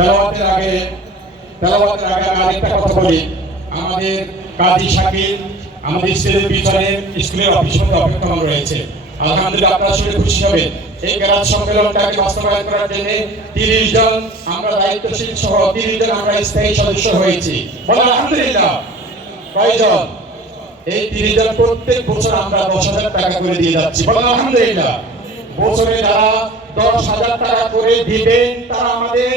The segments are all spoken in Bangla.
তেলাওয়াতের আগে আমি আরেকটা কথা বলি। আমাদের কাজী শাকির আমাদের স্কুলের পিছনে স্কুলের অফিস অপেক্ষমান রয়েছে। আলহামদুলিল্লাহ আপনারা শুনে খুশি হবেন। এই ক্লাস সম্মেলনটাকে বাস্তবায়ন করার জন্য 30 জন আমরা দায়িত্বশীল সহ 30 জন আমরা স্থায়ী সদস্য হয়েছি। বলেন আলহামদুলিল্লাহ। কয়জন? এই 30 জন প্রত্যেক বছর আমরা 10,000 টাকা করে দিয়ে যাচ্ছি। বলেন আলহামদুলিল্লাহ। বছরে যারা 10,000 টাকা করে দিবেন তারা আমাদের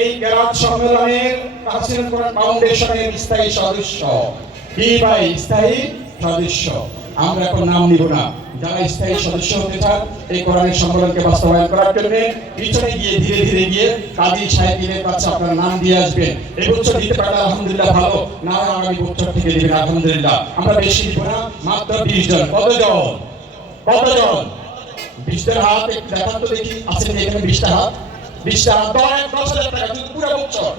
এই কেরাত সম্মেলনের তাহসিন কোরআন ফাউন্ডেশনের স্থায়ী সদস্য। কি ভাই? স্থায়ী সদস্য। আমরা এখন নাম নিব না। যারা স্থায়ী সদস্য হতে চান এই কোরআনের সম্মেলনকে বাস্তবায়ন করার জন্য পিছনে গিয়ে ধীরে ধীরে গিয়ে কাজী সাহেবের কাছে আপনার নাম দিয়ে আসবেন। এই বছর দিতে পারলে আলহামদুলিল্লাহ ভালো, না আগামী বছর থেকে দিবেন আলহামদুলিল্লাহ। আমরা বেশি দিব না, মাত্র 20 জন। কতজন? 20টা হাত দেখান তো দেখি। আছেন এখানে 20টা হাত? 20টা হাত 10,000 টাকা যদি পুরো বছর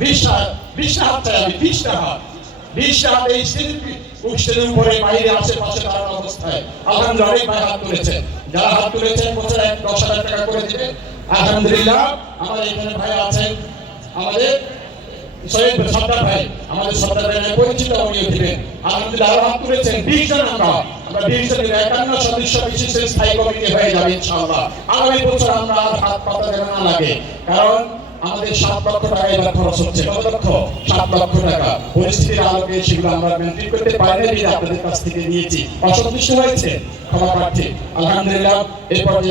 20টা হাত চাই আমি। 20টা হাত এই স্টেজের উপরে বাইরে আশেপাশে দাঁড়ানো অবস্থায় আলহামদুলিল্লাহ অনেক ভাই হাত তুলেছেন। যারা হাত তুলেছেন বছরে 10,000 টাকা করে দিবে আলহামদুলিল্লাহ। আমাদের এখানে ভাই আছেন, আমাদের সৈয়দ সর্দার ভাই, আমাদের সর্দার ভাই পরিচিত, উনিও দিবেন আলহামদুলিল্লাহ। আরো হাত তুলেছেন 20 জন। আমরা 20 জনের 51 সদস্য বিশিষ্ট স্থায়ী কমিটি হয়ে যাবে ইনশাআল্লাহ। আগামী বছর আমরা আর হাত পাতা দেব না লাগে, কারণ আমাদের 7 লক্ষ টাকা এবার খরচ হচ্ছে। কত লক্ষ? 7 লক্ষ টাকা। পরিস্থিতির আলোকে সেগুলো আমরা মেনটেন করতে পারি না, আপনাদের কাছ থেকে নিয়েছি। অসন্তুষ্ট হয়েছে, ক্ষমা প্রার্থী। আলহামদুলিল্লাহ। এরপর যে